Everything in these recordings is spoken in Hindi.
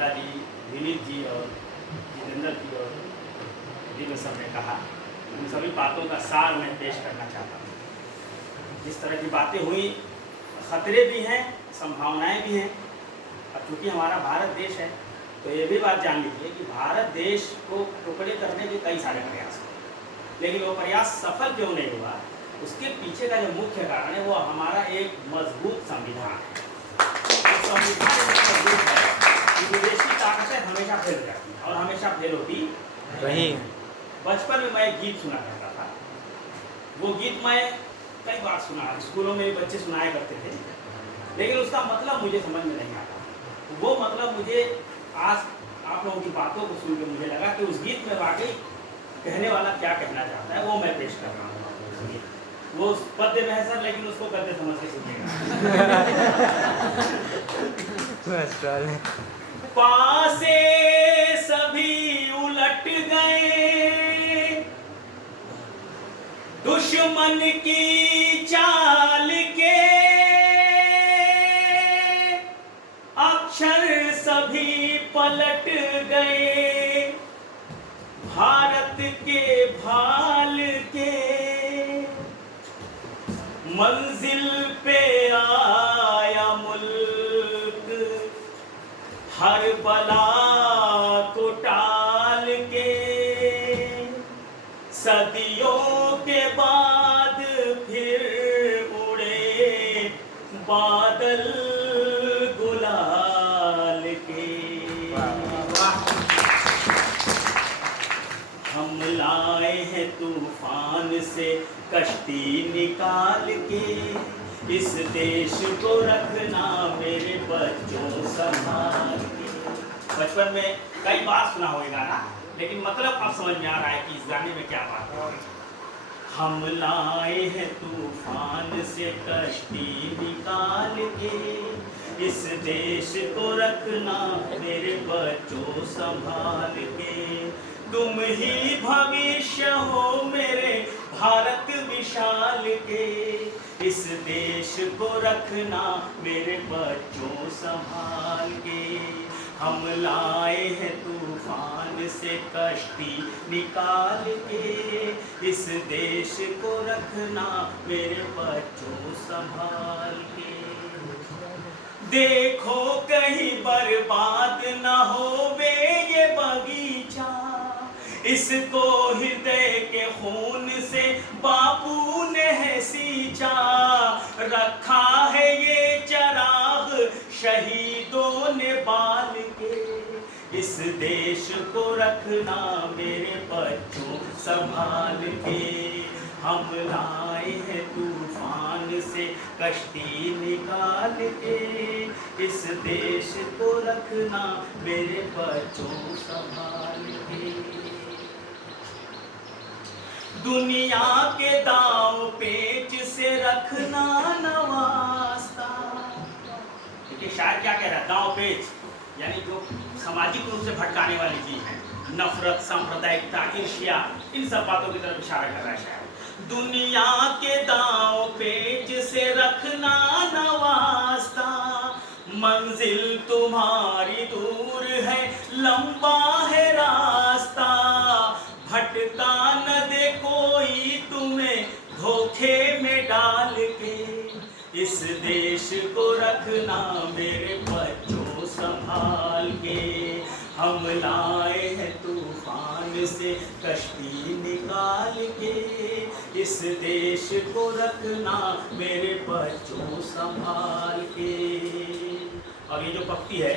चित्रा जी, विनीत जी और जितेंद्र जी और दिव्य सर ने कहा, उन सभी बातों का सार मैं पेश करना चाहता हूँ। जिस तरह की बातें हुई, खतरे भी हैं, संभावनाएं भी हैं। अब चूँकि हमारा भारत देश है तो ये भी बात जान लीजिए कि भारत देश को टुकड़े करने के कई सारे प्रयास हुए, लेकिन वो प्रयास सफल क्यों नहीं हुआ, उसके पीछे का जो मुख्य कारण है वो हमारा एक मजबूत संविधान है। संविधान इतना मजबूत है कि विदेशी ताकतें हमेशा फेल करती हैं और हमेशा फेल होती रही। बचपन में मैं एक गीत सुना करता था, वो गीत मैं कई बार सुना, स्कूलों में बच्चे सुनाया करते थे, लेकिन उसका मतलब मुझे समझ में नहीं आता। वो मतलब मुझे आज आप लोगों की बातों को सुन के मुझे लगा कि उस गीत में वाकई कहने वाला क्या कहना चाहता है, वो मैं पेश कर रहा हूँ। वो पद्य में है सर, लेकिन उसको गद्य समझ के सुनिएगा। पासे सभी उलट गए दुश्मन की चाल के, अक्षर सभी पलट गए भारत के भाल के, मंजिल पे आया मुल्क हर बला को टाल के, सदियों के बाद फिर उड़े बादल गुलाल के। हम लाए हैं तूफान से कश्ती निकाल के, इस देश को रखना मेरे बच्चों संभाल के। बचपन में कई बार सुना होगा गाना, लेकिन मतलब अब समझ में आ रहा है कि इस गाने में क्या बात है। हम लाए हैं तूफान से कश्ती निकाल के, इस देश को रखना मेरे बच्चों संभाल के। तुम ही भविष्य हो मेरे भारत विशाल के, इस देश को रखना मेरे बच्चों संभाल के। हम लाए हैं तूफान से कश्ती निकाल के, इस देश को रखना मेरे बच्चों संभाल के। देखो कहीं बर्बाद न होवे ये बगीचा, इसको हृदय के खून से बापू ने है सींचा। रखा है ये चराग शहीदों ने बाल के, इस देश को रखना मेरे बच्चों संभाल के। हम लाए हैं तूफान से कश्ती निकाल के, इस देश को रखना मेरे बच्चों संभाल के। दुनिया के दांव पेच से रखना न वास्ता। देखिए शायर क्या कह रहा है, दांव पेच यानी जो सामाजिक रूप से भटकाने वाली चीज है, नफरत, सांप्रदायिकता, ईर्ष्या, इन सब बातों की तरफ इशारा कर रहा है शायर। दुनिया के दांव पेच से रखना न वास्ता, मंजिल तुम्हारी दूर है, लंबा है रास्ता। भटका न दे कोई तुम्हें धोखे में डाल के, इस देश को रखना मेरे बच्चों संभाल के। हम लाए हैं तूफान से कश्ती निकाल के, इस देश को रखना मेरे बच्चों संभाल के। और ये जो पक्ति है,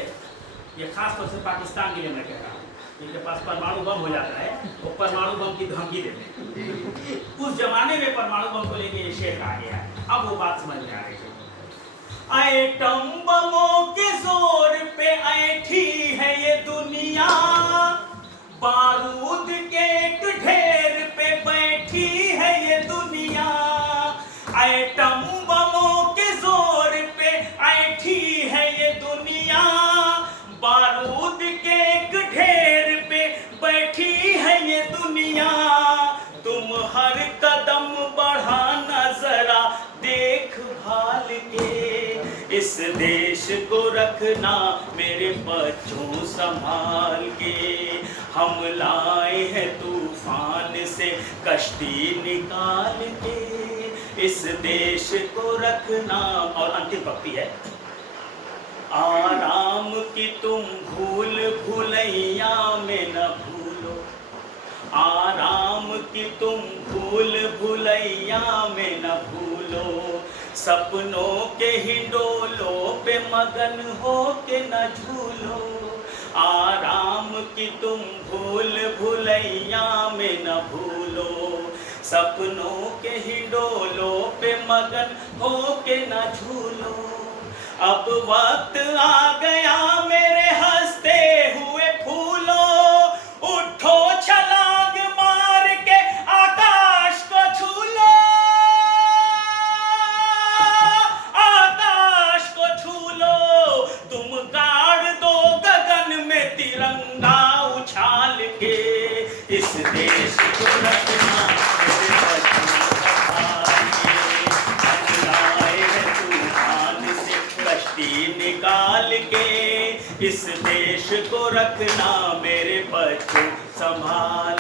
ये खास तौर से पाकिस्तान के लिए मैं कह रहा हूँ। इनके पास परमाणु बम हो जाता है, वो परमाणु बम की धमकी देते हैं। उस जमाने में परमाणु बम को लेके ये शेर कहा गया है। अब वो बात समझ में आ रही है। एटम बमों के जोर पे ऐठी है ये दुनिया, बारूद के एक ढेर पे बैठी है ये दुनिया। एटम बमों के जोर पे ऐठी है ये दुनिया, बारूद के एक ढेर पे बैठी है ये दुनिया। तुम हर कदम बढ़ाना जरा देख भाल के, इस देश को रखना मेरे मेरे बच्चों संभाल के। हम लाए हैं तूफान से कश्ती निकाल के, इस देश को रखना। और अंतिम पंक्ति है, आराम की तुम भूल भुलैया में न भूलो, आराम की तुम भूल भुलैया में न भूलो, सपनों के हिंडोलों पे मगन हो के न झूलो, आराम की तुम भूल भुलैया में न भूलो, सपनों के हिंडोलों पे मगन हो के न झूलो। अब वक्त आ गया मेरे हंसते हुए फूलों, उठो छलांग मार के आकाश को छू लो, आकाश को छू लो, तुम गाड़ दो गगन में तिरंगा उछाल के, इस देश को रखना मेरे बच्चों संभाल के। हम लाए हैं तूफान से कश्ती निकाल के, इस देश को रखना मेरे बच्चों संभाल